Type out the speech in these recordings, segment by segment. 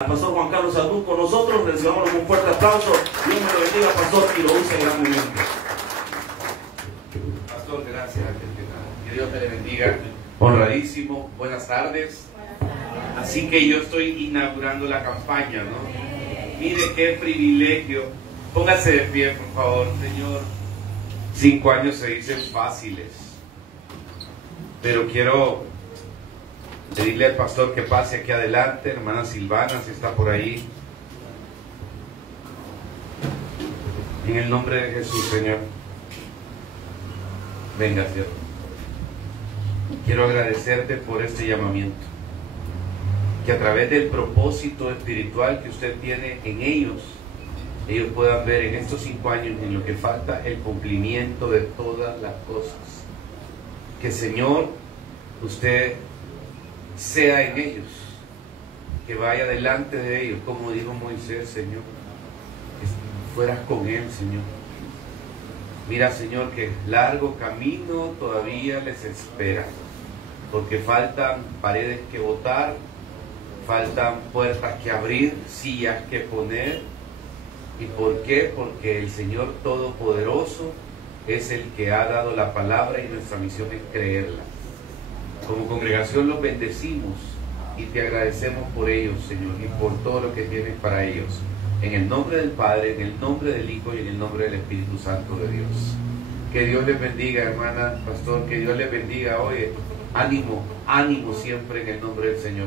Al pastor Juan Carlos Adún con nosotros, recibamos un fuerte aplauso. Dios me lo bendiga, pastor, y lo use en gran momento. Pastor, gracias. Que Dios me le bendiga. Honradísimo. Buenas tardes. Así que yo estoy inaugurando la campaña, ¿no? Mire qué privilegio. Póngase de pie, por favor, Señor. 5 años se dicen fáciles, pero quiero pedirle al pastor que pase aquí adelante. Hermana Silvana, si está por ahí. En el nombre de Jesús, Señor. Venga, Señor. Quiero agradecerte por este llamamiento. Que a través del propósito espiritual que usted tiene en ellos puedan ver en estos 5 años en lo que falta el cumplimiento de todas las cosas. Que, Señor, usted sea en ellos, que vaya delante de ellos, como dijo Moisés, Señor, que fueras con él, Señor. Mira, Señor, que largo camino todavía les espera, porque faltan paredes que botar, faltan puertas que abrir, sillas que poner. ¿Y por qué? Porque el Señor Todopoderoso es el que ha dado la palabra y nuestra misión es creerla. Como congregación los bendecimos y te agradecemos por ellos, Señor, y por todo lo que tienes para ellos. En el nombre del Padre, en el nombre del Hijo y en el nombre del Espíritu Santo de Dios. Que Dios les bendiga, hermana, pastor, que Dios les bendiga. Oye, ánimo, ánimo siempre en el nombre del Señor.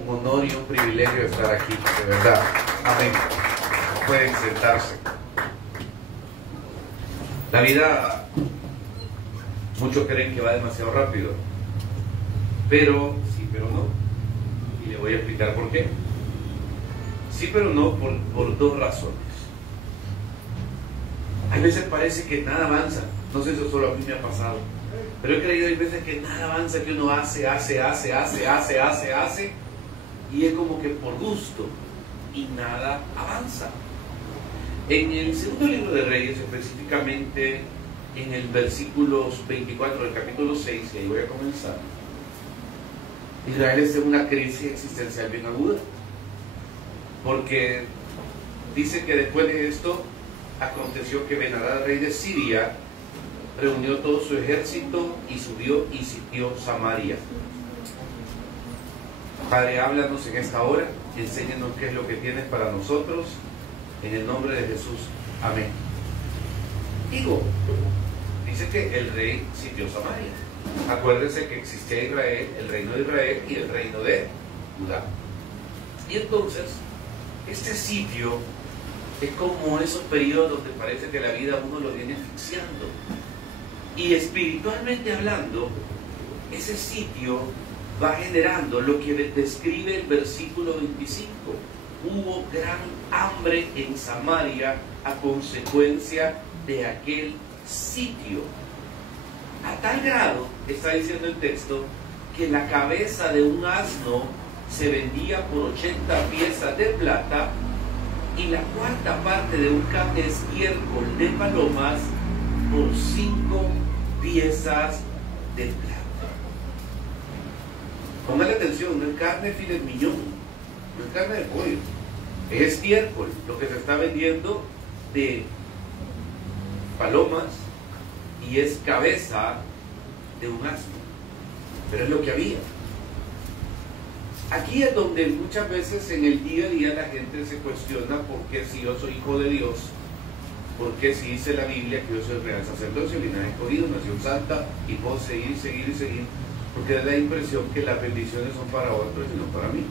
Un honor y un privilegio estar aquí, de verdad. Amén. Pueden sentarse. La vida, muchos creen que va demasiado rápido, pero sí, pero no. Y le voy a explicar por qué. Sí, pero no, por 2 razones. Hay veces parece que nada avanza. No sé si eso solo a mí me ha pasado, pero he creído hay veces que nada avanza, que uno hace, y es como que por gusto, y nada avanza. En el segundo libro de Reyes, específicamente en el versículos 24 del capítulo 6, y ahí voy a comenzar, Israel está en una crisis existencial bien aguda, porque dice que después de esto aconteció que Ben-Hadad, rey de Siria, reunió todo su ejército y subió y sitió Samaria. Padre, háblanos en esta hora, enséñanos qué es lo que tienes para nosotros, en el nombre de Jesús. Amén. Dice que el rey sitió Samaria. Acuérdense que existía Israel, el reino de Israel y el reino de Judá. Y entonces, este sitio es como esos periodos donde parece que la vida a uno lo viene asfixiando. Y espiritualmente hablando, ese sitio va generando lo que describe el versículo 25. Hubo gran hambre en Samaria a consecuencia de aquel sitio. A tal grado, está diciendo el texto, que la cabeza de un asno se vendía por 80 piezas de plata y la 4ª parte de un estiércol de palomas por 5 piezas de plata. Póngale atención, no es carne de filet mignon, no es carne de pollo, es estiércol, lo que se está vendiendo de palomas, y es cabeza de un asno, pero es lo que había. Aquí es donde muchas veces en el día a día la gente se cuestiona por qué, si yo soy hijo de Dios, por qué si dice la Biblia que yo soy real sacerdocio, linaje escogido, nación santa, y puedo seguir, porque da la impresión que las bendiciones son para otros y no para mí.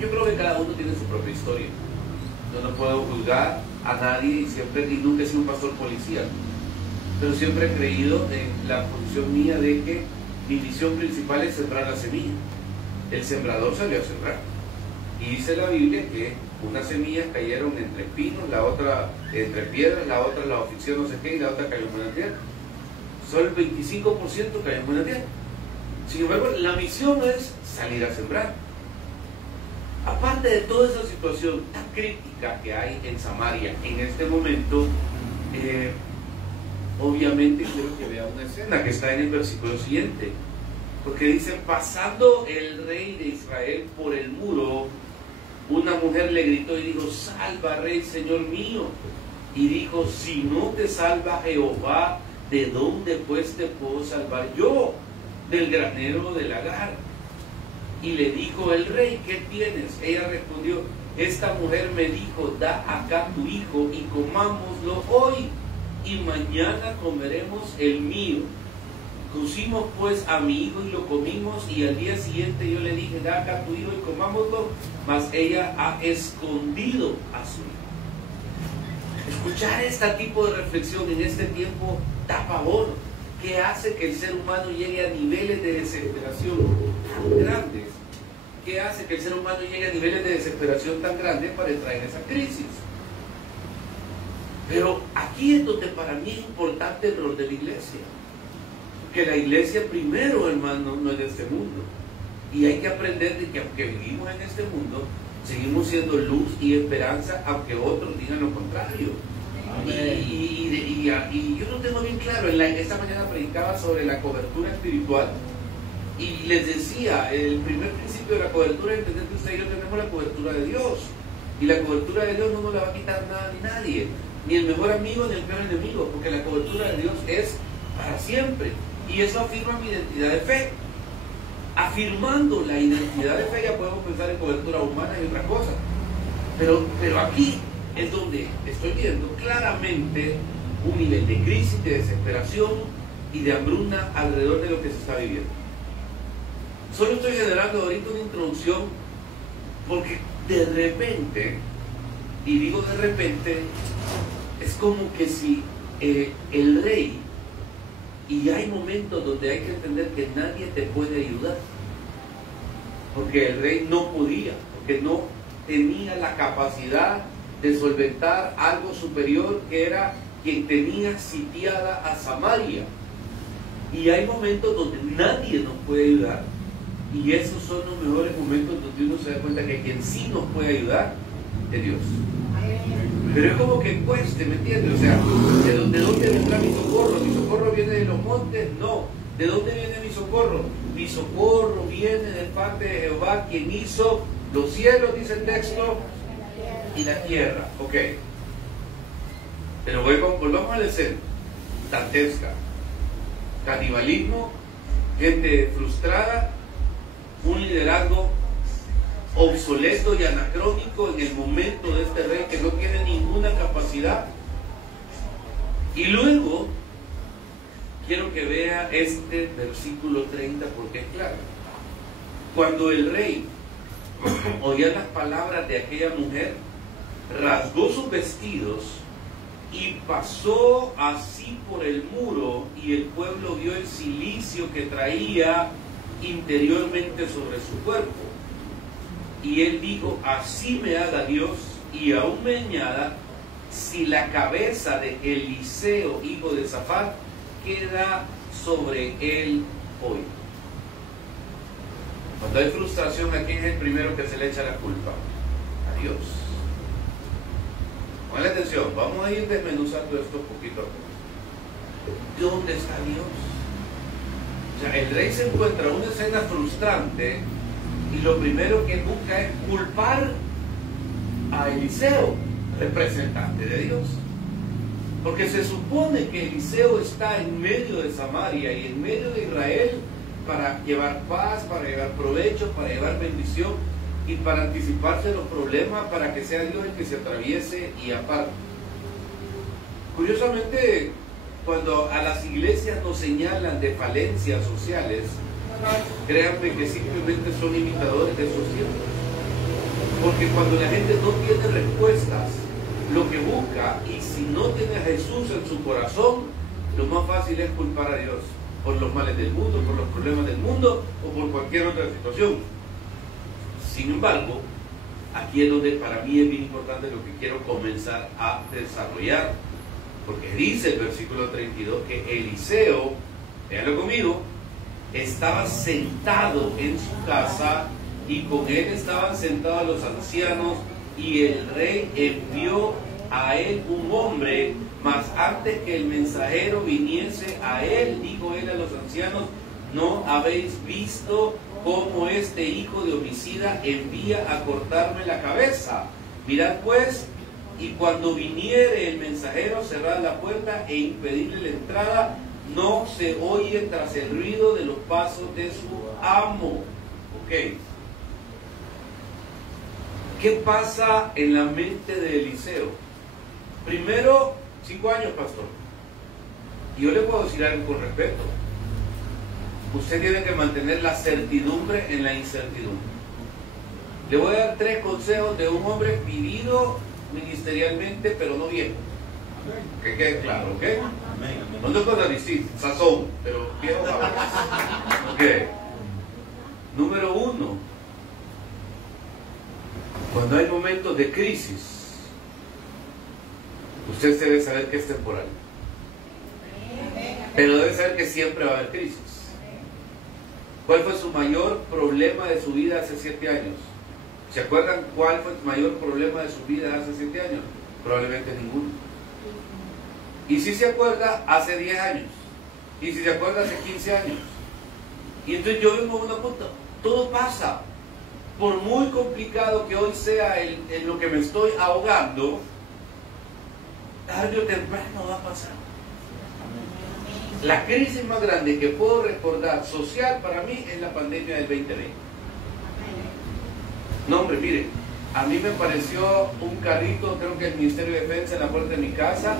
Yo creo que cada uno tiene su propia historia. Yo no puedo juzgar a nadie y nunca he sido un pastor policial, pero siempre he creído en la posición mía de que mi misión principal es sembrar la semilla. El sembrador salió a sembrar, y dice la Biblia que unas semillas cayeron entre espinos, la otra entre piedras, la otra la ofició no sé qué, y la otra cayó en buena tierra. Solo el 25% cayó en buena tierra. Sin embargo, la misión es salir a sembrar. Aparte de toda esa situación tan crítica que hay en Samaria en este momento, obviamente quiero que vea una escena que está en el versículo una mujer le gritó y dijo: salva, rey, señor mío. Y dijo: si no te salva Jehová, ¿de dónde pues te puedo salvar yo? Del granero del lagar. Y le dijo el rey: ¿qué tienes? Ella respondió: esta mujer me dijo: da acá tu hijo y comámoslo hoy, y mañana comeremos el mío. Pusimos pues a mi hijo y lo comimos, y al día siguiente yo le dije: da acá tu hijo y comámoslo, mas ella ha escondido a su hijo. Escuchar este tipo de reflexión en este tiempo da pavor, que hace que el ser humano llegue a niveles de desesperación tan grandes, que hace que el ser humano llegue a niveles de desesperación tan grandes para entrar en esa crisis. Pero aquí es donde para mí es importante el rol de la iglesia. Que la iglesia primero, hermano, no es de este mundo. Y hay que aprender de que aunque vivimos en este mundo, seguimos siendo luz y esperanza, aunque otros digan lo contrario. Y yo lo tengo bien claro. Esta mañana predicaba sobre la cobertura espiritual y les decía, el primer principio de la cobertura es entender que usted y yo tenemos la cobertura de Dios. Y la cobertura de Dios no nos la va a quitar nada ni nadie, ni el mejor amigo ni el peor enemigo, porque la cobertura de Dios es para siempre. Y eso afirma mi identidad de fe. Afirmando la identidad de fe ya podemos pensar en cobertura humana y otras cosas. Pero aquí es donde estoy viendo claramente un nivel de crisis, de desesperación y de hambruna alrededor de lo que se está viviendo. Solo estoy generando ahorita una introducción porque de repente, y digo de repente, es como que si el rey, y hay momentos donde hay que entender que nadie te puede ayudar, porque el rey no podía, porque no tenía la capacidad de solventar algo superior, que era quien tenía sitiada a Samaria. Y hay momentos donde nadie nos puede ayudar, y esos son los mejores momentos donde uno se da cuenta que quien sí nos puede ayudar es Dios. Pero es como que cueste, ¿me entiendes? O sea, ¿de dónde vendrá mi socorro? ¿Mi socorro viene de los montes? No. ¿De dónde viene mi socorro? Mi socorro viene de parte de Jehová, quien hizo los cielos, dice el texto, y la tierra. Ok. Pero volvamos a la escena dantesca. Canibalismo, gente frustrada, un liderazgo obsoleto y anacrónico en el momento de este rey que no tiene ninguna capacidad. Y luego quiero que vea este versículo 30 porque es claro. Cuando el rey oía las palabras de aquella mujer, rasgó sus vestidos y pasó así por el muro, y el pueblo vio el cilicio que traía interiormente sobre su cuerpo. Y él dijo: así me haga Dios, y aún me añada, si la cabeza de Eliseo, hijo de Safat, queda sobre él hoy. Cuando hay frustración, ¿a quién es el primero que se le echa la culpa? A Dios. Ponle atención, vamos a ir desmenuzando esto poquito a poco. ¿Dónde está Dios? O sea, el rey se encuentra en una escena frustrante y lo primero que busca es culpar a Eliseo, representante de Dios. Porque se supone que Eliseo está en medio de Samaria y en medio de Israel para llevar paz, para llevar provecho, para llevar bendición y para anticiparse de los problemas, para que sea Dios el que se atraviese y aparte. Curiosamente, cuando a las iglesias nos señalan de falencias sociales, créanme que simplemente son imitadores de esos tiempos. Porque cuando la gente no tiene respuestas, lo que busca, y si no tiene a Jesús en su corazón, lo más fácil es culpar a Dios por los males del mundo, por los problemas del mundo o por cualquier otra situación. Sin embargo, aquí es donde para mí es bien importante lo que quiero comenzar a desarrollar, porque dice el versículo 32 que Eliseo, véanlo conmigo, estaba sentado en su casa y con él estaban sentados los ancianos, y el rey envió a él un hombre, mas antes que el mensajero viniese a él, dijo él a los ancianos: ¿no habéis visto como este hijo de homicida envía a cortarme la cabeza. Mirad pues, y cuando viniere el mensajero, cerrad la puerta e impedirle la entrada, no se oye tras el ruido de los pasos de su amo. Ok. ¿Qué pasa en la mente de Eliseo? Primero, 5 años, pastor. Y yo le puedo decir algo con respeto. Usted tiene que mantener la certidumbre en la incertidumbre. Le voy a dar 3 consejos de un hombre vivido ministerialmente, pero no viejo. Que quede claro, ¿ok? No son cosas distintas, sazón, pero viejo cabrón. Ok. Número 1. Cuando hay momentos de crisis, usted debe saber que es temporal. Pero debe saber que siempre va a haber crisis. ¿Cuál fue su mayor problema de su vida hace 7 años? ¿Se acuerdan cuál fue el mayor problema de su vida hace 7 años? Probablemente ninguno. Y si se acuerda, hace 10 años. Y si se acuerda, hace 15 años. Y entonces yo vengo a una punta. Todo pasa. Por muy complicado que hoy sea en lo que me estoy ahogando, tarde o temprano va a pasar. La crisis más grande que puedo recordar social para mí es la pandemia del 2020. No, hombre, mire, a mí me pareció un carrito, creo que el Ministerio de Defensa en la puerta de mi casa,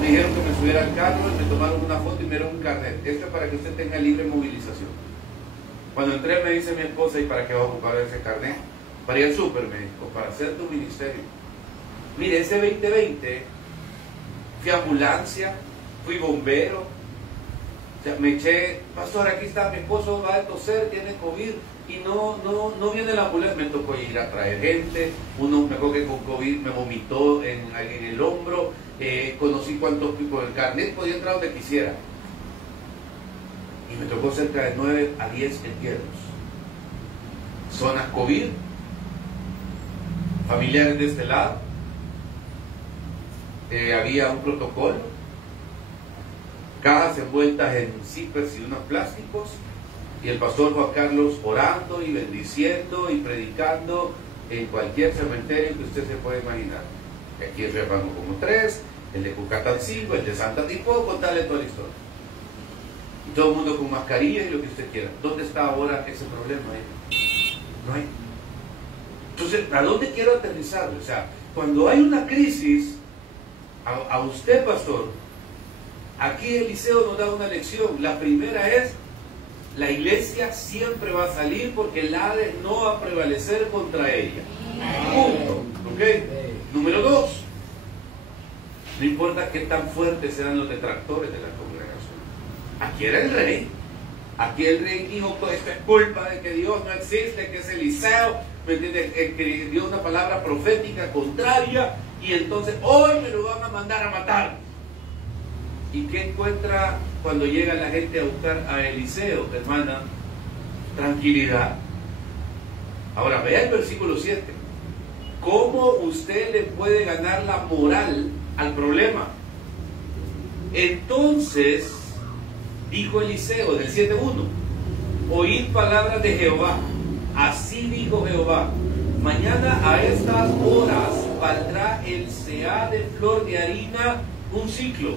me dijeron que me subiera al carro y me tomaron una foto y me dieron un carnet. Esto es para que usted tenga libre movilización. Cuando entré me dice mi esposa, ¿y para qué va a ocupar ese carnet? Para ir al súper, me dijo, para hacer tu ministerio. Mire, ese 2020 fui ambulancia, fui bombero, o sea, me eché, pastor, aquí está, mi esposo va a toser, tiene COVID y no viene la ambulancia. Me tocó ir a traer gente, uno me acuerdo que con COVID me vomitó en el hombro, conocí cuántos picos del carnet, podía entrar donde quisiera. Y me tocó cerca de 9 a 10 entierros. Zonas COVID, familiares de este lado, había un protocolo, cajas envueltas en zippers y unos plásticos, y el pastor Juan Carlos orando y bendiciendo y predicando en cualquier cementerio que usted se pueda imaginar. Aquí en Riapango como 3, el de Cucatán 5, el de Santa Tipo, contarle toda la historia. Y todo el mundo con mascarilla y lo que usted quiera. ¿Dónde está ahora ese problema? No hay. Entonces, ¿a dónde quiero aterrizar? O sea, cuando hay una crisis, a usted, pastor, aquí Eliseo nos da una lección. La primera es, la iglesia siempre va a salir porque el Hades no va a prevalecer contra ella. Punto. ¿Ok? Número 2. No importa qué tan fuertes sean los detractores de la congregación. Aquí era el rey. Aquí el rey dijo, pues esto es culpa de que Dios no existe, que es Eliseo, ¿me entiendes? Que dio una palabra profética contraria y entonces hoy me lo van a mandar a matar. ¿Y qué encuentra cuando llega la gente a buscar a Eliseo, hermana? Tranquilidad. Ahora vea el versículo 7. ¿Cómo usted le puede ganar la moral al problema? Entonces dijo Eliseo, del 7:1, oíd palabras de Jehová. Así dijo Jehová, mañana a estas horas valdrá el seah de flor de harina un ciclo,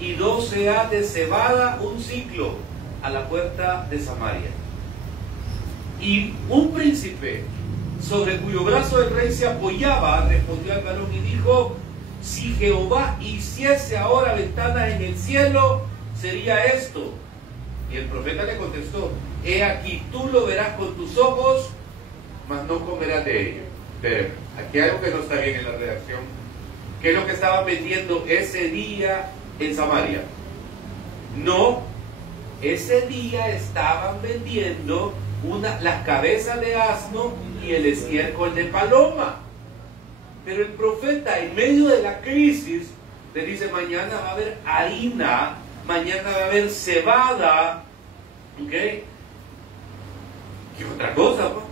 y 2 seah de cebada un ciclo, a la puerta de Samaria. Y un príncipe, sobre cuyo brazo el rey se apoyaba, respondió al varón y dijo, si Jehová hiciese ahora ventanas en el cielo, sería esto. Y el profeta le contestó, he aquí, tú lo verás con tus ojos, mas no comerás de ello. Pero aquí hay algo que no está bien en la redacción. ¿Qué es lo que estaban vendiendo ese día en Samaria? No, ese día estaban vendiendo las cabezas de asno y el estiércol de paloma. Pero el profeta, en medio de la crisis, le dice, mañana va a haber harina, mañana va a haber cebada. ¿Ok? ¿Qué otra cosa, pues?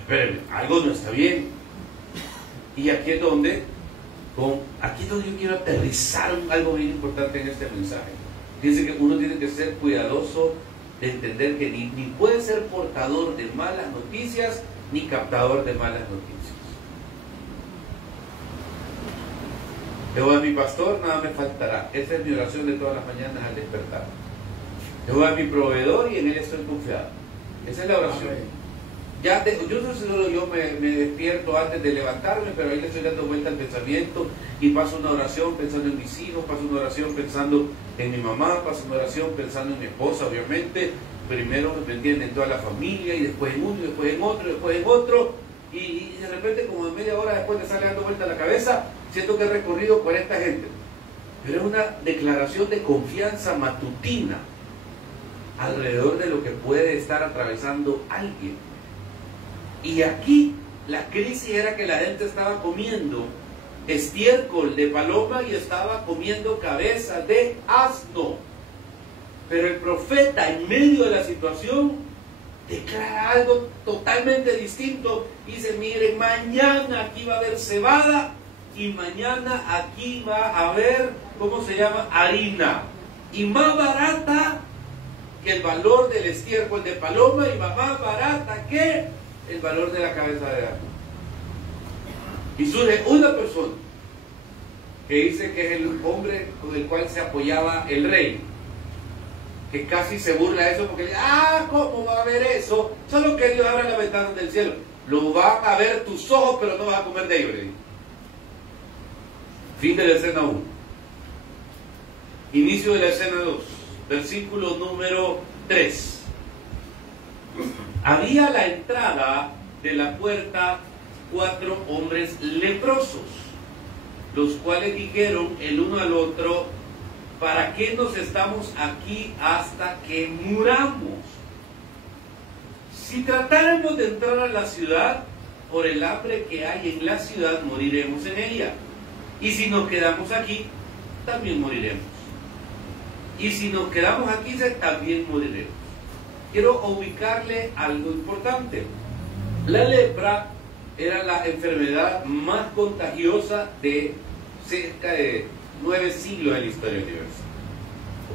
Espérenme, algo no está bien. Y aquí es donde yo quiero aterrizar algo bien importante en este mensaje. Dice que uno tiene que ser cuidadoso de entender que ni puede ser portador de malas noticias, ni captador de malas noticias. Jehová es mi pastor, nada me faltará. Esa es mi oración de todas las mañanas al despertar. Jehová es mi proveedor y en Él estoy confiado. Esa es la oración. Yo me despierto antes de levantarme, pero ahí le estoy dando vuelta al pensamiento y paso una oración pensando en mis hijos, paso una oración pensando en mi mamá, paso una oración pensando en mi esposa, obviamente. Primero, ¿me entienden? En toda la familia, y después en uno, y después en otro, y después en otro. Y de repente, como en media hora después de estar dando vuelta a la cabeza, siento que he recorrido 40 gente. Pero es una declaración de confianza matutina alrededor de lo que puede estar atravesando alguien. Y aquí la crisis era que la gente estaba comiendo estiércol de paloma y estaba comiendo cabeza de asno. Pero el profeta, en medio de la situación, declara algo totalmente distinto. Dice: miren, mañana aquí va a haber cebada y mañana aquí va a haber, ¿cómo se llama?, harina. Y más barata que el valor del estiércol de paloma, y más barata que el valor de la cabeza de asno. Y surge una persona que dice que es el hombre con el cual se apoyaba el rey, que casi se burla de eso porque dice: ¿cómo va a haber eso? Solo que Dios abra la ventana del cielo. Lo van a ver tus ojos, pero no vas a comer de ellos. Fin de la escena 1. Inicio de la escena 2. Versículo número 3. Había a la entrada de la puerta 4 hombres leprosos, los cuales dijeron el uno al otro: ¿para qué nos estamos aquí hasta que muramos? Si tratáramos de entrar a la ciudad, por el hambre que hay en la ciudad, moriremos en ella. Y si nos quedamos aquí, también moriremos. Y si nos quedamos aquí, también moriremos. Quiero ubicarle algo importante. La lepra era la enfermedad más contagiosa de cerca de 9 siglos de la historia universal.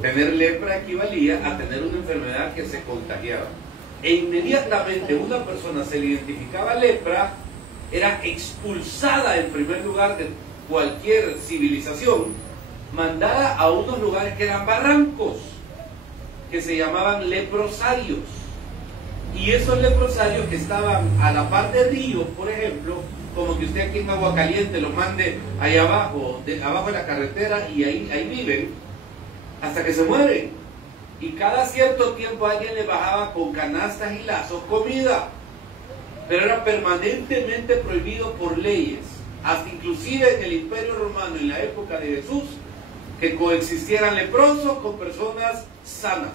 Tener lepra equivalía a tener una enfermedad que se contagiaba. E inmediatamente una persona se le identificaba lepra, era expulsada en primer lugar de cualquier civilización, mandada a unos lugares que eran barrancos, que se llamaban leprosarios. Y esos leprosarios que estaban a la par de ríos, por ejemplo, como que usted aquí en Aguacaliente los mande ahí abajo, abajo de la carretera, y ahí viven hasta que se mueren. Y cada cierto tiempo alguien le bajaba con canastas y lazos comida, pero era permanentemente prohibido por leyes, hasta inclusive en el Imperio Romano, en la época de Jesús, que coexistieran leprosos con personas sanas.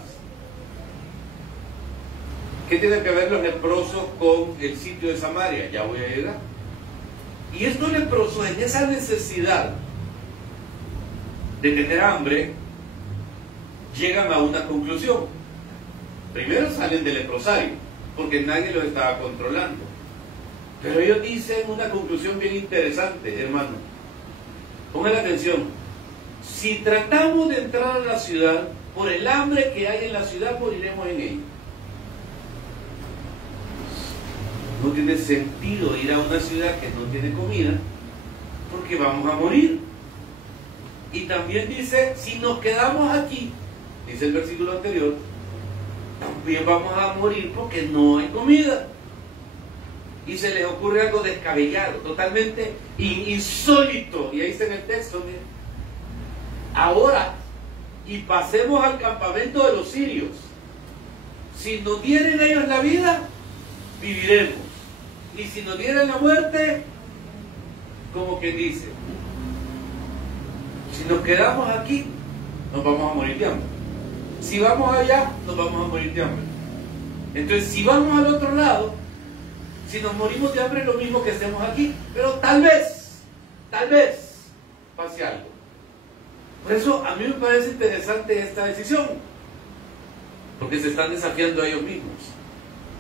¿Qué tienen que ver los leprosos con el sitio de Samaria? Ya voy a llegar. Y estos leprosos, en esa necesidad de tener hambre, llegan a una conclusión. Primero salen del leprosario, porque nadie los estaba controlando. Pero ellos dicen una conclusión bien interesante, hermano. Pongan atención. Si tratamos de entrar a la ciudad, por el hambre que hay en la ciudad, moriremos en ella. No tiene sentido ir a una ciudad que no tiene comida, porque vamos a morir. Y también dice, si nos quedamos aquí, dice el versículo anterior, también vamos a morir porque no hay comida. Y se les ocurre algo descabellado, totalmente insólito. Y ahí está en el texto, miren. Ahora, y pasemos al campamento de los sirios. Si nos dieren ellos la vida, viviremos. Y si nos dieren la muerte, como quien dice, si nos quedamos aquí, nos vamos a morir de hambre. Si vamos allá, nos vamos a morir de hambre. Entonces, si vamos al otro lado, si nos morimos de hambre, es lo mismo que estemos aquí. Pero tal vez pase algo. Por eso, a mí me parece interesante esta decisión. Porque se están desafiando a ellos mismos.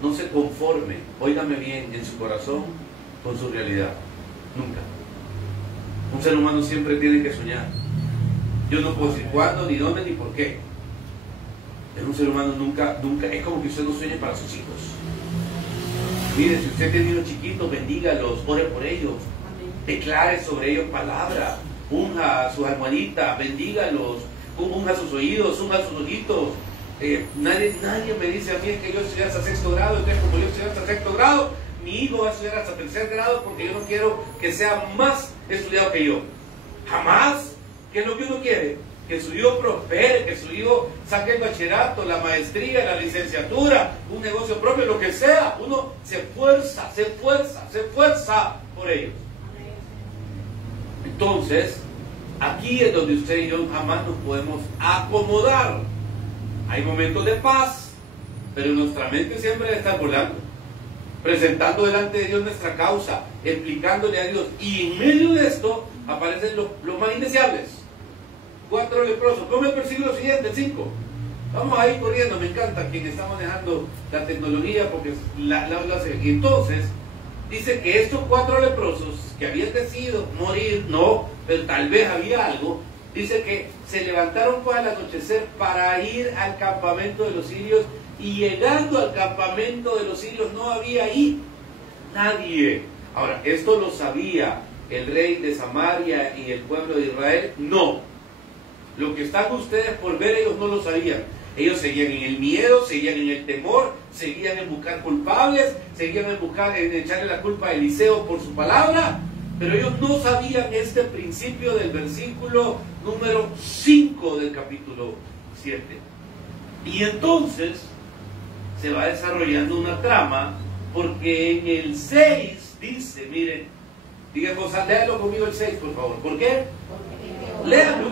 No se conformen, óigame bien, en su corazón con su realidad. Nunca. Un ser humano siempre tiene que soñar. Yo no puedo decir cuándo, ni dónde, ni por qué. Pero un ser humano nunca, es como que usted no sueñe para sus hijos. Mire, si usted tiene hijos chiquitos, bendígalos, ore por ellos, declare sobre ellos palabra, unja sus almohaditas, bendígalos, unja sus oídos, unja sus ojitos. Nadie me dice a mí que yo estudié hasta 6º grado, entonces como yo estudié hasta 6º grado, mi hijo va a estudiar hasta 3er grado porque yo no quiero que sea más estudiado que yo. Jamás. ¿Qué es lo que uno quiere? Que su hijo prospere, que su hijo saque el bachillerato, la maestría, la licenciatura, un negocio propio, lo que sea. Uno se esfuerza por ellos. Entonces, aquí es donde usted y yo jamás nos podemos acomodar. Hay momentos de paz, pero nuestra mente siempre está volando, presentando delante de Dios nuestra causa, explicándole a Dios. Y en medio de esto aparecen los más indeseables. 4 leprosos. ¿Cómo me persigue lo siguiente? 5. Vamos a ir corriendo. Me encanta quien está manejando la tecnología porque la hace. Y entonces dice que estos 4 leprosos que habían decidido morir, no, pero tal vez había algo. Dice que se levantaron pues al anochecer para ir al campamento de los sirios, y llegando al campamento de los sirios no había ahí nadie. Ahora, ¿esto lo sabía el rey de Samaria y el pueblo de Israel? No. Lo que están ustedes por ver, ellos no lo sabían. Ellos seguían en el miedo, seguían en el temor, seguían en buscar culpables, seguían en echarle la culpa a Eliseo por su palabra. Pero ellos no sabían este principio del versículo número 5 del capítulo 7. Y entonces se va desarrollando una trama, porque en el 6 dice, miren, díganos, léalo conmigo el 6, por favor. ¿Por qué? Léalo.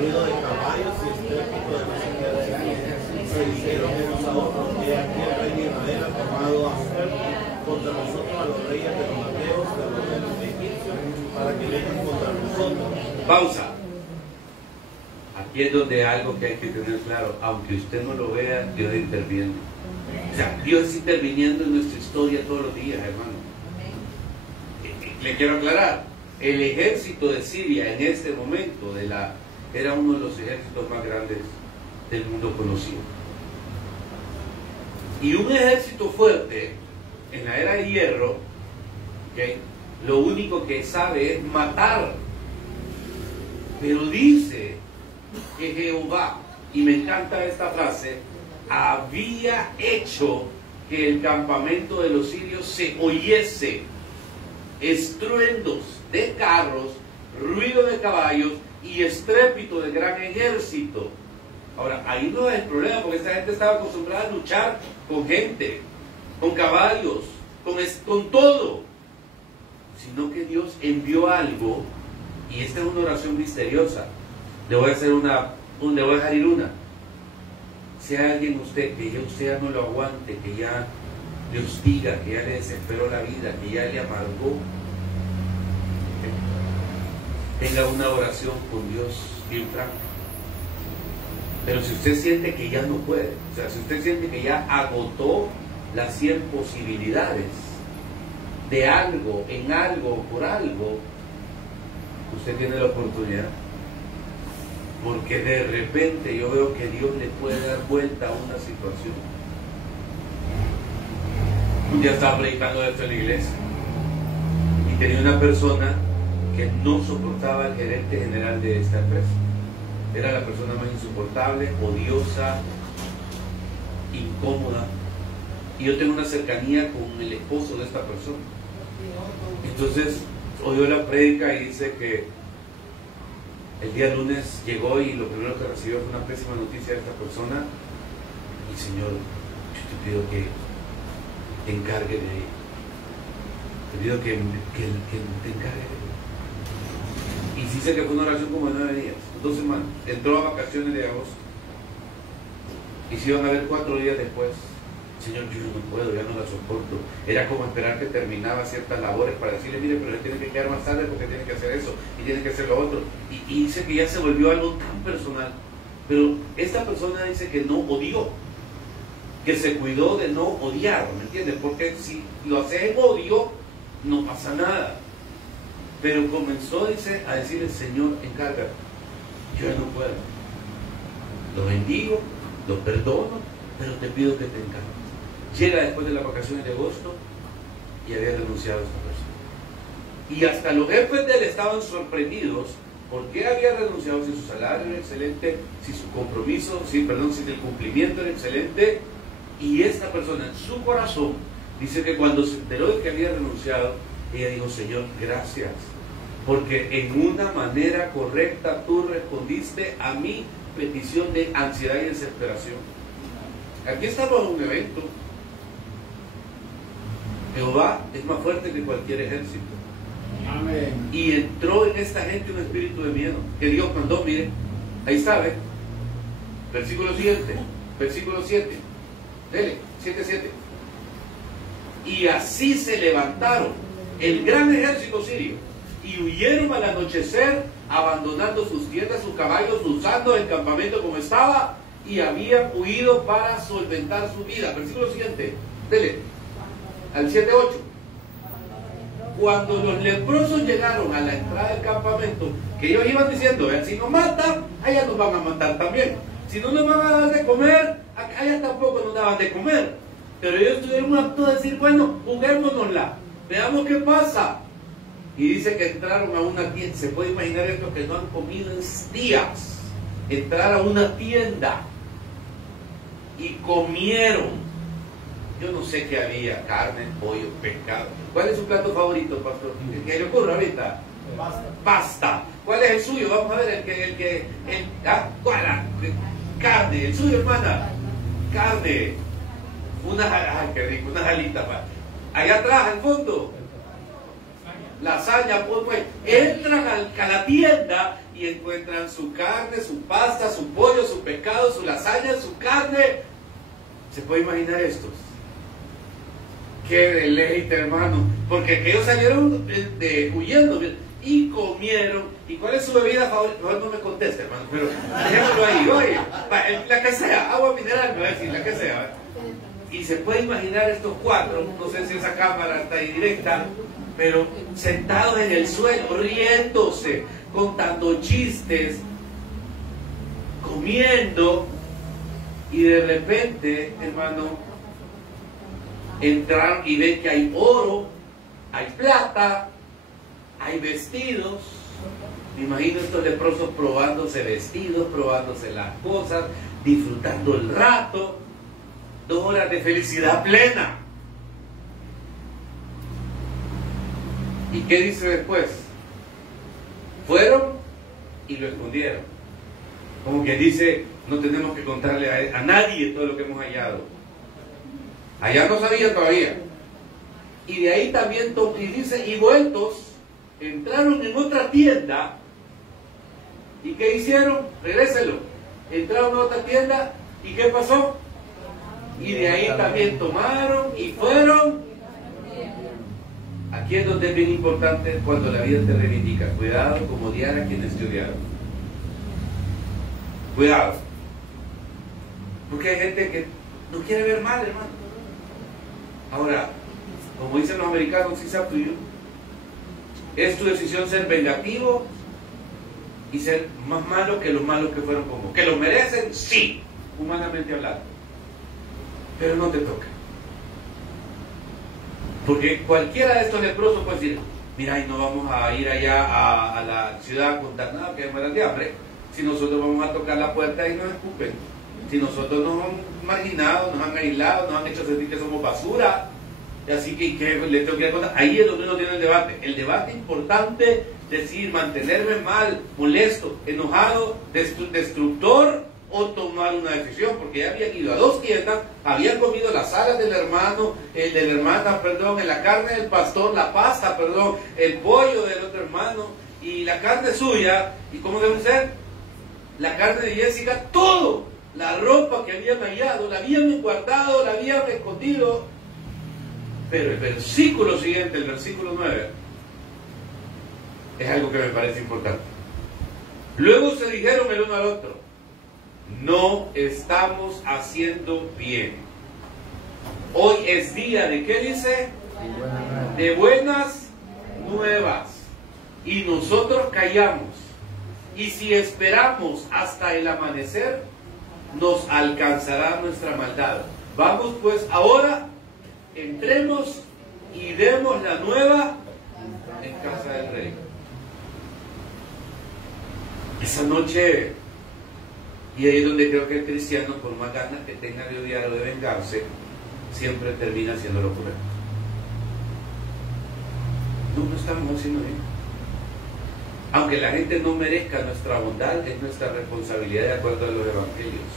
Ruido de caballos y estrépito de los ejércitos. Se dijeron unos a otros que aquí el rey de Israel ha tomado a contra nosotros a los reyes de los Mateos, de los reyes de Egipcio, para que vengan contra nosotros. Pausa. Aquí es donde algo que hay que tener claro, aunque usted no lo vea, Dios interviene. O sea, Dios está interviniendo en nuestra historia todos los días, hermano. Le quiero aclarar, el ejército de Siria en este momento era uno de los ejércitos más grandes del mundo conocido. Y un ejército fuerte en la era de hierro, ¿okay?, lo único que sabe es matar. Pero dice que Jehová, y me encanta esta frase, había hecho que el campamento de los sirios se oyese estruendos de carros, ruido de caballos y estrépito de gran ejército. Ahora, ahí no es el problema, porque esta gente estaba acostumbrada a luchar con gente, con caballos, con todo, sino que Dios envió algo. Y esta es una oración misteriosa. Le voy a hacer le voy a dejar ir una. Si hay alguien usted que ya usted ya no lo aguante, que ya le hostiga, que ya le desesperó la vida, que ya le amargó, tenga una oración con Dios bien franca. Pero si usted siente que ya no puede, o sea, si usted siente que ya agotó las 100 posibilidades de algo, en algo, por algo, usted tiene la oportunidad. Porque de repente yo veo que Dios le puede dar vuelta a una situación. Un día estaba predicando esto en la iglesia y tenía una persona que no soportaba al gerente general de esta empresa. Era la persona más insoportable, odiosa, incómoda. Y yo tengo una cercanía con el esposo de esta persona. Entonces oyó la prédica y dice que el día lunes llegó y lo primero que recibió fue una pésima noticia de esta persona. Y Señor, yo te pido que te encargue de ella. Te pido que te encargue de ella. Y sí sé que fue una oración como de 9 días, 2 semanas. Entró a vacaciones de agosto. Y se iban a ver 4 días después. Señor, yo no puedo, ya no la soporto. Era como esperar que terminaba ciertas labores para decirle, mire, pero él tiene que quedar más tarde porque tiene que hacer eso y tiene que hacer lo otro. Y dice que ya se volvió algo tan personal. Pero esta persona dice que no odió, que se cuidó de no odiar, ¿me entiendes? Porque si lo hace en odio, no pasa nada. Pero comenzó, dice, a decirle: Señor, encárgate, yo ya no puedo. Lo bendigo, lo perdono, pero te pido que te encargues. Llega después de las vacaciones de agosto y había renunciado a esta persona. Y hasta los jefes de él estaban sorprendidos. ¿Por qué había renunciado si su salario era excelente, si su compromiso, si el cumplimiento era excelente? Y esta persona en su corazón dice que cuando se enteró de que había renunciado, ella dijo: Señor, gracias, porque en una manera correcta tú respondiste a mi petición de ansiedad y desesperación. Aquí estamos en un evento. Jehová es más fuerte que cualquier ejército. Amén. Y entró en esta gente un espíritu de miedo que Dios mandó. Miren, ahí está, ¿ven? Versículo siguiente, versículo 7. Dele, 7:7. Y así se levantaron el gran ejército sirio y huyeron al anochecer, abandonando sus tiendas, sus caballos, usando el campamento como estaba, y habían huido para solventar su vida. Versículo siguiente, dele, al 7:8. Cuando los leprosos llegaron a la entrada del campamento, que ellos iban diciendo: vean, si nos matan, allá nos van a matar también. Si no nos van a dar de comer, allá tampoco nos daban de comer. Pero ellos tuvieron un acto de decir: bueno, juguémonosla, veamos qué pasa. Y dice que entraron a una tienda. Se puede imaginar esto, que no han comido en días. Entrar a una tienda y comieron. Yo no sé qué había: carne, pollo, pescado. ¿Cuál es su plato favorito, pastor? ¿Qué le ocurre ahorita? Pasta. ¿Cuál es el suyo? Vamos a ver, carne. El suyo, hermana. Carne. Ay, qué rico, unas alitas. Allá atrás, al fondo. Lasaña, pues. Entran a la tienda y encuentran su carne, su pasta, su pollo, su pescado, su lasaña, su carne. ¿Se puede imaginar esto? Qué deleite, hermano, porque ellos salieron huyendo y comieron. ¿Y cuál es su bebida favorita? No, no me conteste, hermano, pero dejémoslo ahí. Oye, la que sea, agua mineral, me va a decir, la que sea. Y se puede imaginar estos cuatro, no sé si esa cámara está ahí directa, pero sentados en el suelo, riéndose, contando chistes, comiendo, y de repente, hermano, entraron y ven que hay oro, hay plata, hay vestidos. Me imagino estos leprosos probándose vestidos, probándose las cosas, disfrutando el rato. 2 horas de felicidad plena. ¿Y qué dice después? Fueron y lo escondieron. Como que dice: no tenemos que contarle a nadie todo lo que hemos hallado. Allá no sabían todavía. Y de ahí también, y dice: y vueltos, entraron en otra tienda. ¿Y qué hicieron? Regréselo. Entraron a otra tienda. ¿Y qué pasó? Y de ahí también tomaron y fueron. Aquí es donde es bien importante cuando la vida te reivindica. Cuidado como odiar a quienes te odiaron. Cuidado. Porque hay gente que no quiere ver mal, hermano. Ahora, como dicen los americanos, it's up to you. Es tu decisión ser vengativo y ser más malo que los malos que fueron como. ¿Que lo merecen? Sí, humanamente hablando. Pero no te toca. Porque cualquiera de estos leprosos puede decir: mira, y no vamos a ir allá a la ciudad a contar nada, que mueran de hambre. Si nosotros vamos a tocar la puerta y nos escupen. Si nosotros nos han marginado, nos han aislado, nos han hecho sentir que somos basura. Así que le tengo que contar. Ahí es donde uno tiene el debate. El debate importante, decir, mantenerme mal, molesto, enojado, destructor, o tomar una decisión, porque ya habían ido a 2 tiendas, habían comido las alas del hermano, de la hermana, perdón, la carne del pastor, la pasta, perdón, el pollo del otro hermano, y la carne suya. ¿Y cómo deben ser? La carne de Jessica, todo, la ropa que habían hallado, la habían guardado, la habían escondido. Pero el versículo siguiente, el versículo 9, es algo que me parece importante. Luego se dijeron el uno al otro: no estamos haciendo bien. Hoy es día de, ¿qué dice? De buenas nuevas. y nosotros callamos, y si esperamos hasta el amanecer, nos alcanzará nuestra maldad. Vamos pues ahora, entremos y demos la nueva en casa del rey. Esa noche, y ahí es donde creo que el cristiano, por más ganas que tenga de odiar o de vengarse, siempre termina haciendo lo correcto. No estamos haciendo bien. Aunque la gente no merezca nuestra bondad, es nuestra responsabilidad de acuerdo a los evangelios.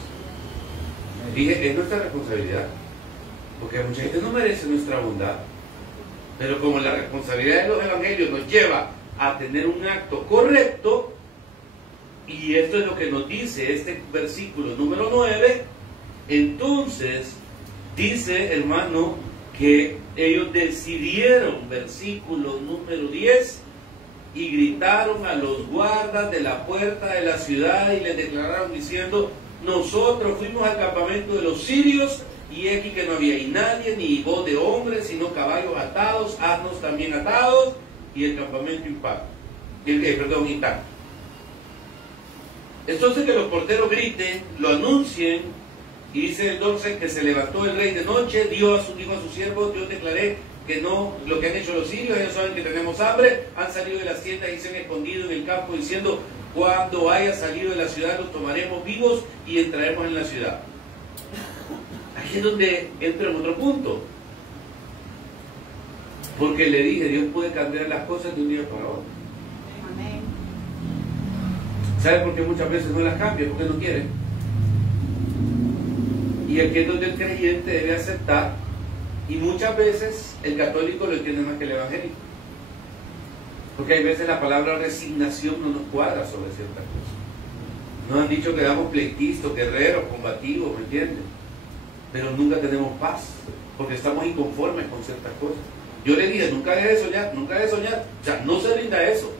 Dije, es nuestra responsabilidad, porque mucha gente no merece nuestra bondad, pero como la responsabilidad de los evangelios nos lleva a tener un acto correcto, y esto es lo que nos dice este versículo número 9, entonces dice, hermano, que ellos decidieron, versículo número 10, y gritaron a los guardas de la puerta de la ciudad y les declararon diciendo: nosotros fuimos al campamento de los sirios, y aquí que no había ahí nadie, ni voz de hombres, sino caballos atados, asnos también atados, y el campamento intacto. Entonces que los porteros griten, lo anuncien, y dice el 12 que se levantó el rey de noche, dijo a sus siervos: yo declaré que no, lo que han hecho los sirios, ellos saben que tenemos hambre, han salido de las tiendas y se han escondido en el campo diciendo: cuando haya salido de la ciudad los tomaremos vivos y entraremos en la ciudad. Aquí es donde entra en otro punto, porque le dije, Dios puede cambiar las cosas de un día para otro. Amén. ¿Sabe por qué muchas veces no las cambia? Porque no quiere. Y aquí es donde el creyente debe aceptar, y muchas veces el católico lo entiende más que el evangélico, porque hay veces la palabra resignación no nos cuadra sobre ciertas cosas. Nos han dicho que damos pleitistas, guerreros, combativos, ¿me entienden? Pero nunca tenemos paz, porque estamos inconformes con ciertas cosas. Yo le dije, nunca deje de soñar, nunca deje de soñar, o sea, no se rinda a eso.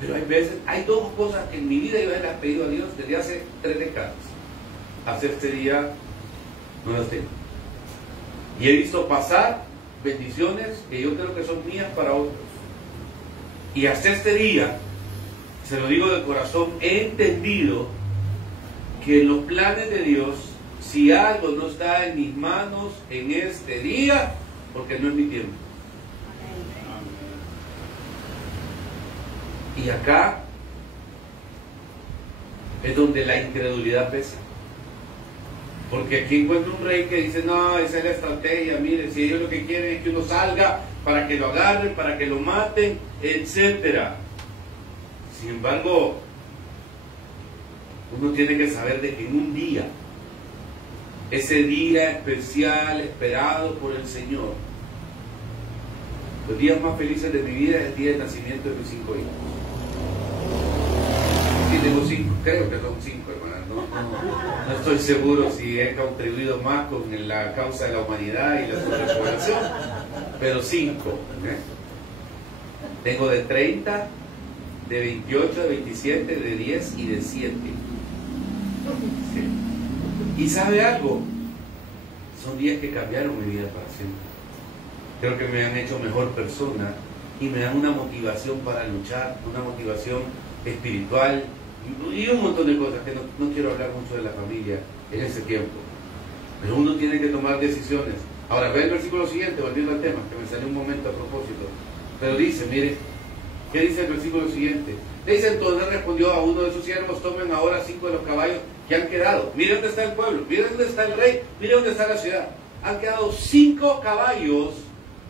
Pero hay veces, hay dos cosas que en mi vida yo le he pedido a Dios desde hace 3 décadas. Hasta este día no las tengo. Y he visto pasar bendiciones que yo creo que son mías para otros. Y hasta este día, se lo digo de corazón, he entendido que en los planes de Dios, si algo no está en mis manos en este día, porque no es mi tiempo. Y acá es donde la incredulidad pesa. Porque aquí encuentro un rey que dice: no, esa es la estrategia, mire, si ellos lo que quieren es que uno salga para que lo agarren, para que lo maten, etcétera. Sin embargo, uno tiene que saber de que en un día, ese día especial esperado por el Señor, los días más felices de mi vida es el día de nacimiento de mis 5 hijos. Sí, tengo 5, creo que son 5, hermano. No estoy seguro si he contribuido más con la causa de la humanidad y la superación, pero 5. Tengo de 30, de 28, de 27, de 10 y de 7. Sí. ¿Y sabe algo? Son días que cambiaron mi vida para siempre. Creo que me han hecho mejor persona y me dan una motivación para luchar, una motivación espiritual y un montón de cosas que no quiero hablar mucho de la familia en ese tiempo. Pero uno tiene que tomar decisiones. Ahora, ve el versículo siguiente, volviendo al tema, que me salió un momento a propósito. Pero dice, mire, ¿qué dice el versículo siguiente? Dice: entonces respondió a uno de sus siervos: tomen ahora 5 de los caballos que han quedado. Mire dónde está el pueblo, mire dónde está el rey, mire dónde está la ciudad. Han quedado 5 caballos,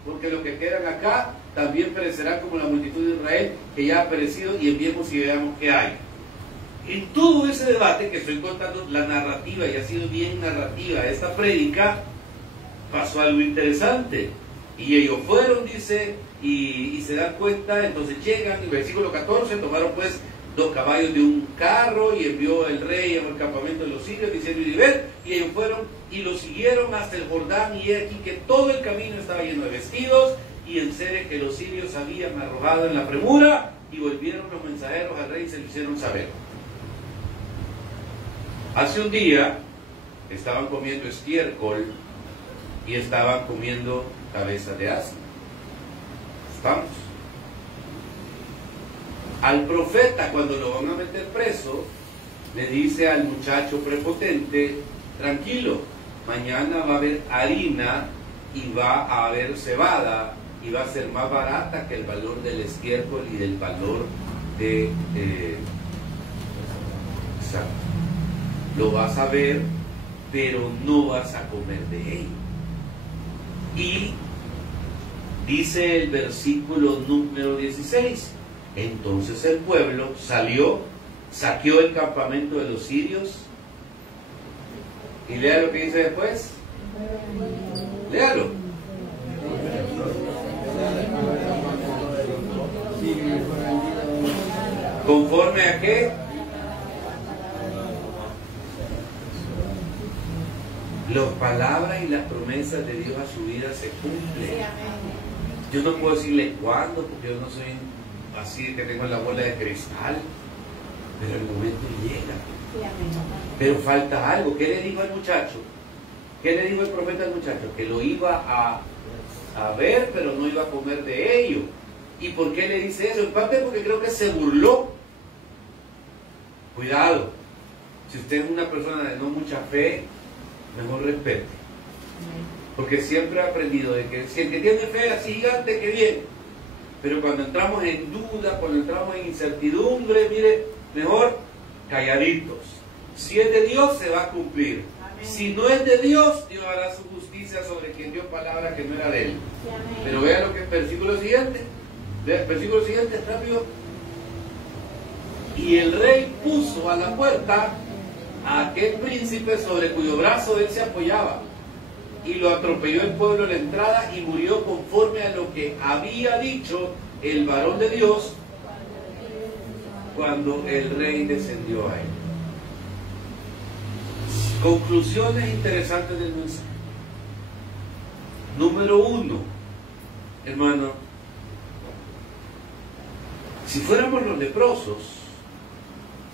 porque los que quedan acá también perecerán como la multitud de Israel, que ya ha perecido, y enviemos y veamos qué hay. En todo ese debate que estoy contando, la narrativa, y ha sido bien narrativa esta prédica, pasó algo interesante. Y ellos fueron, dice, y se dan cuenta, entonces llegan, en el versículo 14, tomaron pues 2 caballos de un carro, y envió el rey al campamento de los sirios, diciendo: y ver, y ellos fueron y lo siguieron hasta el Jordán, y aquí que todo el camino estaba lleno de vestidos y enseres que los sirios habían arrojado en la premura, y volvieron los mensajeros al rey y se lo hicieron saber. Hace un día estaban comiendo estiércol y estaban comiendo cabeza de asno. Estamos. Al profeta, cuando lo van a meter preso, le dice al muchacho prepotente: tranquilo, mañana va a haber harina y va a haber cebada y va a ser más barata que el valor del estiércol y del valor de... exacto. Lo vas a ver, pero no vas a comer de ello. Y dice el versículo número 16: entonces el pueblo salió, saqueó el campamento de los sirios. Y lea lo que dice después. Léalo. ¿Conforme a qué? Las palabras y las promesas de Dios a su vida se cumplen. Yo no puedo decirle cuándo, porque yo no soy así que tengo la bola de cristal, pero el momento llega. Pero falta algo. ¿Qué le dijo al muchacho? ¿Qué le dijo el profeta al muchacho? Que lo iba a ver, pero no iba a comer de ello. ¿Y por qué le dice eso? En parte porque creo que se burló. Cuidado. Si usted es una persona de no mucha fe, mejor respete. Porque siempre he aprendido de que si el que tiene fe así gigante, que bien. Pero cuando entramos en duda, cuando entramos en incertidumbre, mire, mejor calladitos. Si es de Dios, se va a cumplir. Amén. Si no es de Dios, Dios hará su justicia sobre quien dio palabra que no era de él. Amén. Pero vea lo que es el versículo siguiente. Vea el versículo siguiente, rápido. Y el rey puso a la puerta a aquel príncipe sobre cuyo brazo él se apoyaba, y lo atropelló el pueblo a la entrada, y murió conforme a lo que había dicho el varón de Dios cuando el rey descendió a él. Conclusiones interesantes del mensaje. Número 1, hermano, si fuéramos los leprosos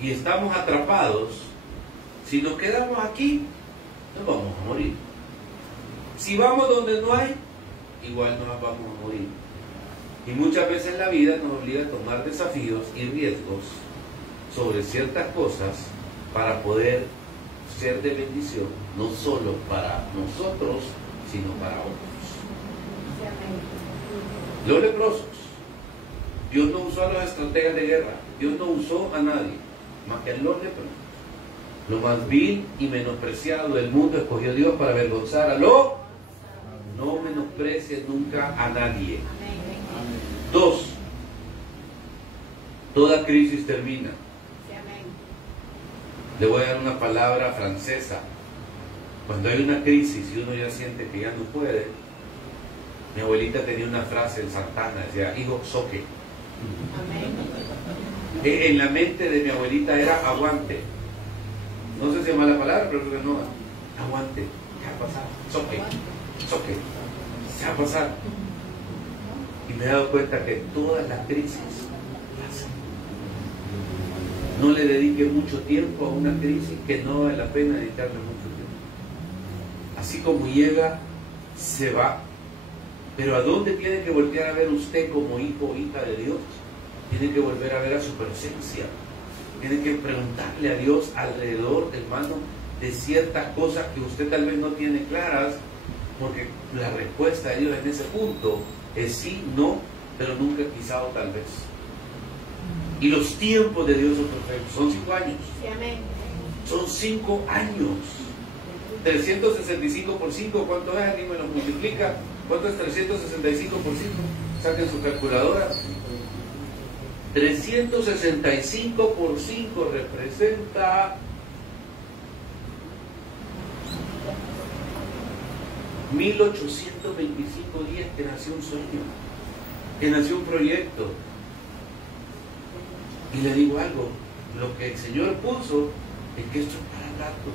y estamos atrapados, si nos quedamos aquí, nos vamos a morir. Si vamos donde no hay, igual nos vamos a morir. Y muchas veces la vida nos obliga a tomar desafíos y riesgos sobre ciertas cosas para poder ser de bendición, no solo para nosotros, sino para otros. Los leprosos, Dios no usó a los estrategas de guerra, Dios no usó a nadie, más que a los leprosos. Lo más vil y menospreciado del mundo escogió Dios para avergonzar a lo... No menosprecies nunca a nadie. 2. Toda crisis termina. Le voy a dar una palabra francesa. Cuando hay una crisis y uno ya siente que ya no puede, mi abuelita tenía una frase en Santana, decía: hijo, soque. En la mente de mi abuelita era aguante. No sé si es mala palabra, pero creo que no. Aguante. ¿Qué va a pasar? Soque. Soque. Se va a pasar. Y me he dado cuenta que todas las crisis pasan. No le dedique mucho tiempo a una crisis que no vale la pena dedicarle mucho tiempo. Así como llega, se va. Pero ¿a dónde tiene que voltear a ver usted como hijo o hija de Dios? Tiene que volver a ver a su presencia. Tiene que preguntarle a Dios alrededor, hermano, de ciertas cosas que usted tal vez no tiene claras, porque la respuesta de Dios en ese punto es sí, no, pero nunca quizá o tal vez. Y los tiempos de Dios son perfectos. Son 5 años. Son 5 años. 365 por 5, ¿cuánto es? Alguien me lo multiplica. ¿Cuánto es 365 por 5? Saquen su calculadora. 365 por 5 representa 1825 días que nació un sueño, que nació un proyecto. Y le digo algo, lo que el Señor puso es que esto es para rato.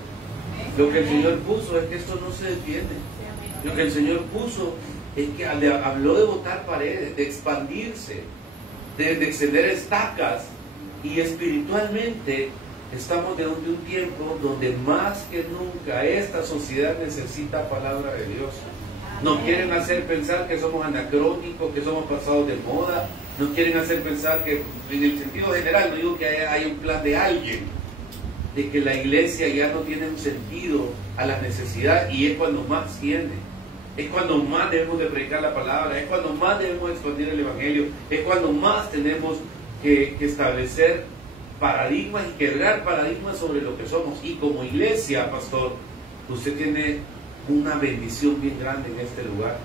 Lo que el Señor puso es que esto no se detiene. Lo que el Señor puso es que habló de botar paredes, de expandirse, de extender estacas, y espiritualmente estamos de un tiempo donde más que nunca esta sociedad necesita palabra de Dios. Nos quieren hacer pensar que somos anacrónicos, que somos pasados de moda, nos quieren hacer pensar que, en el sentido general, no digo que hay un plan de alguien, de que la iglesia ya no tiene un sentido a la necesidad, y es cuando más tiene, es cuando más debemos de predicar la palabra, es cuando más debemos expandir el evangelio, es cuando más tenemos que establecer paradigmas y quebrar paradigmas sobre lo que somos. Y como iglesia, pastor, usted tiene una bendición bien grande en este lugar.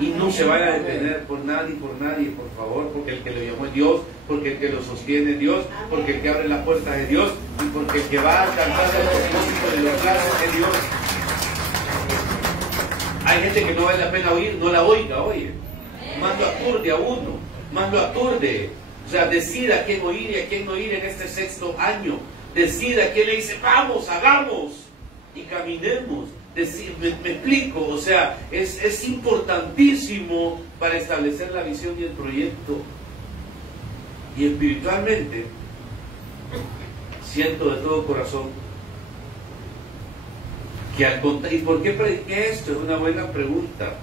Y no se vaya a detener por nadie, por favor, porque el que lo llamó es Dios, porque el que lo sostiene es Dios, porque el que abre las puertas es Dios, y porque el que va a alcanzar el propósito de los planes es Dios. Hay gente que no vale la pena oír, no la oiga, oye. Más lo aturde a uno, más lo aturde. O sea, decida a quién oír y a quién no oír en este 6º año. Decida a quién le dice, vamos, hagamos y caminemos. Me explico, o sea, es importantísimo para establecer la visión y el proyecto. Y espiritualmente, siento de todo corazón que al contrario, ¿y por qué prediqué esto? Es una buena pregunta.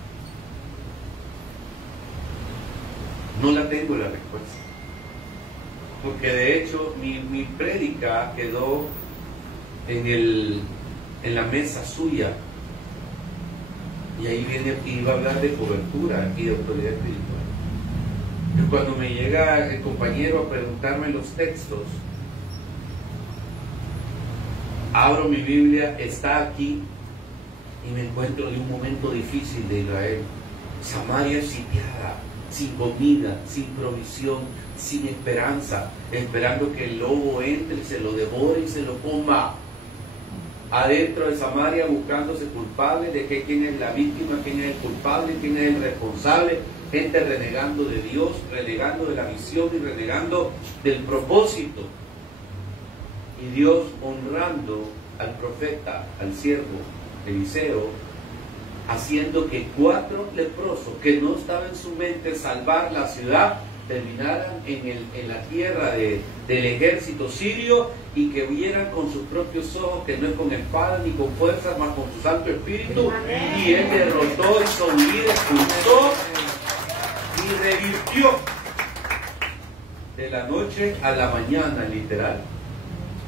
No la tengo la respuesta. Porque de hecho mi prédica quedó en la mesa suya, y ahí iba a hablar de cobertura y de autoridad espiritual. Y cuando me llega el compañero a preguntarme los textos, abro mi Biblia, está aquí, y me encuentro en un momento difícil de Israel. Samaria sitiada, sin comida, sin provisión, sin esperanza, esperando que el lobo entre, se lo devore y se lo coma. Adentro de Samaria buscándose culpables de que quién es la víctima, quién es el culpable, quién es el responsable. Gente renegando de Dios, renegando de la visión y renegando del propósito. Y Dios honrando al profeta, al siervo Eliseo, haciendo que 4 leprosos que no estaba en su mente salvar la ciudad terminaran en la tierra del ejército sirio, y que vieran con sus propios ojos que no es con espada ni con fuerza, mas con su Santo Espíritu. Y él derrotó, hizo huir, expulsó y revirtió de la noche a la mañana, literal,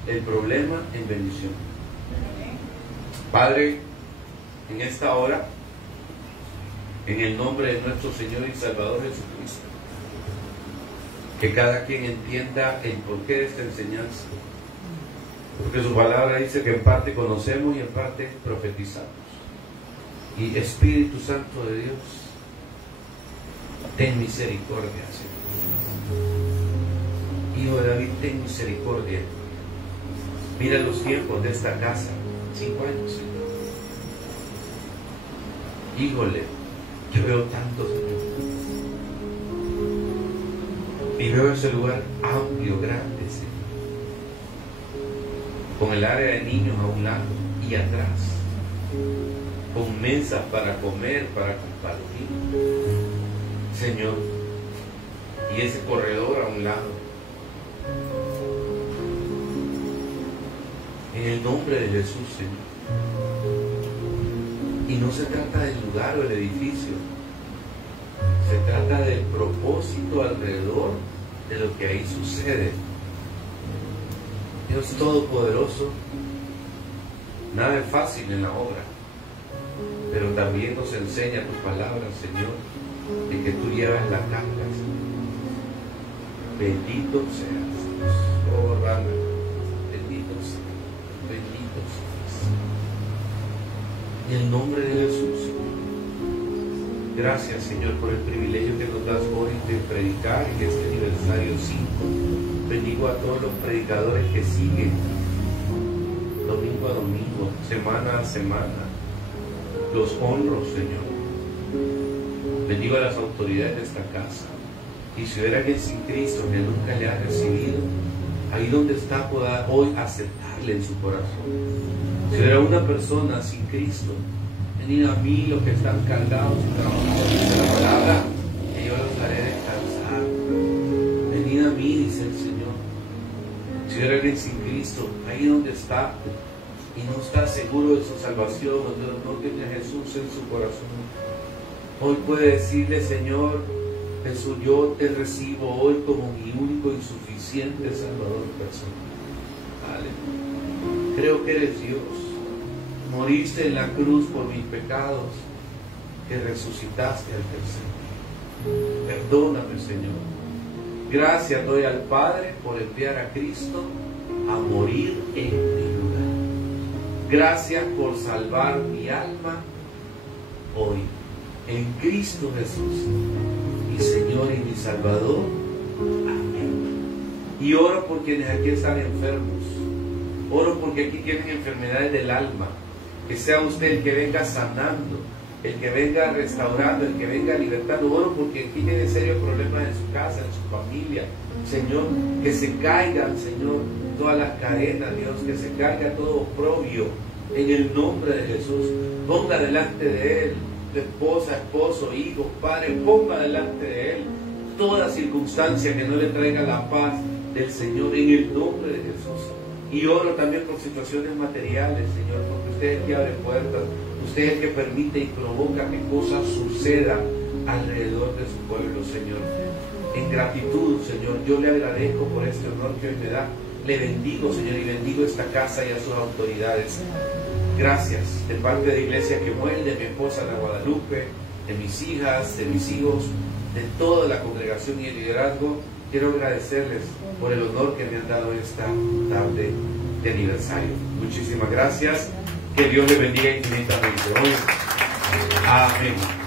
el problema en bendición. Padre, en esta hora, en el nombre de nuestro Señor y Salvador Jesucristo, que cada quien entienda el porqué de esta enseñanza, porque su palabra dice que en parte conocemos y en parte profetizamos. Y Espíritu Santo de Dios, ten misericordia, Señor. Hijo de David, ten misericordia. Mira los tiempos de esta casa, 5 años, Señor. Híjole, yo veo tanto, Señor. Y veo ese lugar amplio, grande, Señor, con el área de niños a un lado y atrás, con mesas para comer, para compartir, Señor, y ese corredor a un lado. En el nombre de Jesús, Señor. Y no se trata del lugar o el edificio, se trata del propósito alrededor de lo que ahí sucede. Dios Todopoderoso, nada es fácil en la obra, pero también nos enseña tu palabra, Señor, de que tú llevas la carga, Señor. Bendito seas, Dios. Oh, Rama, bendito seas, bendito seas. En el nombre de Jesús, Señor. Gracias, Señor, por el privilegio que nos das hoy de predicar en este aniversario 5. Bendigo a todos los predicadores que siguen domingo a domingo, semana a semana. Los honro, Señor. Bendigo a las autoridades de esta casa. Y si hubiera alguien sin Cristo que nunca le ha recibido, ahí donde está pueda hoy aceptarle en su corazón. Si hubiera una persona sin Cristo, venid a mí los que están cargados y trabajados, dice la palabra, que yo los haré descansar. Venid a mí, dice el Señor. Si hubiera alguien sin Cristo, ahí donde está y no está seguro de su salvación, donde no tiene a Jesús en su corazón, hoy puede decirle: Señor, Jesús, yo te recibo hoy como mi único y suficiente Salvador personal. Aleluya. Creo que eres Dios. Moriste en la cruz por mis pecados, que resucitaste al tercer día. Perdóname, Señor. Gracias doy al Padre por enviar a Cristo a morir en mi lugar. Gracias por salvar mi alma hoy en Cristo Jesús, mi Señor y mi Salvador. Amén. Y oro por quienes aquí están enfermos. Oro porque aquí tienen enfermedades del alma. Que sea usted el que venga sanando, el que venga restaurando, el que venga libertando. Oro porque aquí tiene serios problemas en su casa, en su familia. Señor, que se caigan, Señor, todas las cadenas, Dios, que se caiga todo oprobio en el nombre de Jesús. Ponga delante de Él, tu esposa, esposo, hijos, padre, ponga delante de Él toda circunstancia que no le traiga la paz del Señor en el nombre de Jesús. Y oro también por situaciones materiales, Señor, porque usted es el que abre puertas, usted es el que permite y provoca que cosas sucedan alrededor de su pueblo, Señor. En gratitud, Señor, yo le agradezco por este honor que hoy me da. Le bendigo, Señor, y bendigo esta casa y a sus autoridades. Gracias de parte de Iglesia Quemuel, de mi esposa Ana Guadalupe, de mis hijas, de mis hijos, de toda la congregación y el liderazgo. Quiero agradecerles por el honor que me han dado esta tarde de aniversario. Muchísimas gracias. Que Dios les bendiga infinitamente hoy. Amén.